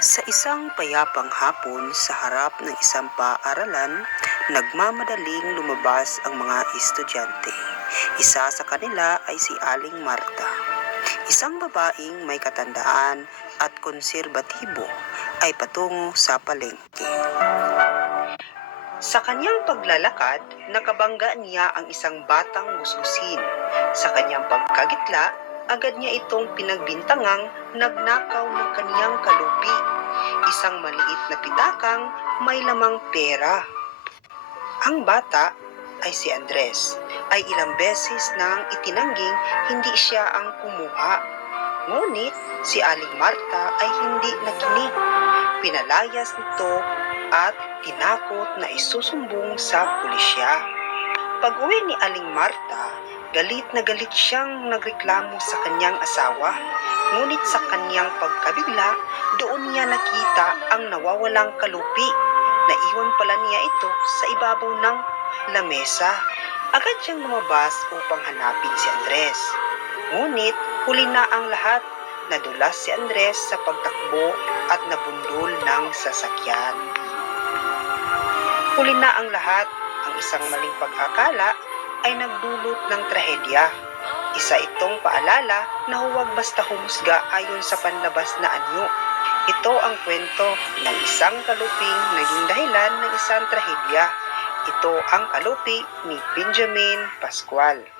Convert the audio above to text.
Sa isang payapang hapon sa harap ng isang paaralan, nagmamadaling lumabas ang mga estudyante. Isa sa kanila ay si Aling Marta. Isang babaeng may katandaan at konserbatibo ay patungo sa palengke. Sa kanyang paglalakad, nakabangga niya ang isang batang musmusin. Sa kanyang pagkagitla, agad niya itong pinagbintangang nagnakaw ng kanyang kalupi. Isang maliit na pitakang may lamang pera. Ang bata ay si Andres ay ilang beses nang itinangging hindi siya ang kumuha. Ngunit si Aling Marta ay hindi nakinig. Pinalayas nito at tinakot na isusumbong sa pulisya. Pag-uwi ni Aling Marta, galit na galit siyang nagreklamo sa kanyang asawa. Ngunit sa kanyang pagkabigla, doon niya nakita ang nawawalang kalupi. Naiwan pala niya ito sa ibabaw ng lamesa. Agad siyang lumabas upang hanapin si Andres. Ngunit huli na ang lahat. Nadulas si Andres sa pagtakbo at nabundol ng sasakyan. Huli na ang lahat. Ang isang maling pag-akala ay nagdulot ng trahedya. Isa itong paalala na huwag basta humusga ayon sa panlabas na anyo. Ito ang kwento ng isang kaluping naging dahilan ng isang trahedya. Ito ang kalupi ni Benjamin Pascual.